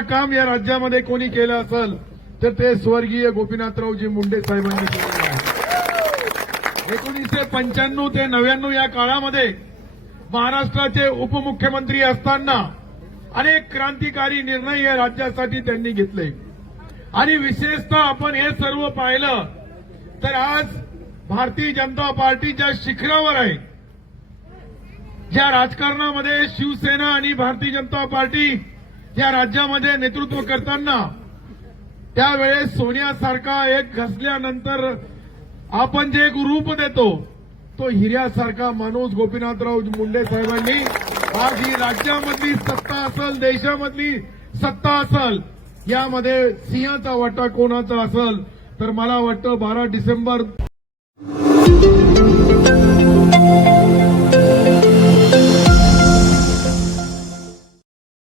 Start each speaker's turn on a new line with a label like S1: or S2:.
S1: काम या राज्यामध्ये कोणी केलं असेल तर ते स्वर्गीय गोपीनाथरावजी मुंडे साहेबांनी केलेलं आहे. एकोणीसशे पंच्याण्णव ते नव्याण्णव या काळामध्ये महाराष्ट्राचे उपमुख्यमंत्री असताना अनेक क्रांतिकारी निर्णय या राज्यासाठी त्यांनी घेतले. आणि विशेषतः आपण हे सर्व पाहिलं तर आज भारतीय जनता पार्टी ज्या शिखरावर आहे. ज्या राजकारणामध्ये शिवसेना आणि भारतीय जनता पार्टी या राज्यामध्ये नेतृत्व करताना त्यावेळेस सोन्यासारखा एक घसल्यानंतर आपण जे एक रूप देतो तो हिऱ्यासारखा माणूस गोपीनाथराव मुंडे साहेबांनी. आज ही राज्यामधली सत्ता असेल देशामधली सत्ता असेल यामध्ये सिंहाचा वाटा कोणाचा असल तर मला वाटतं बारा डिसेंबर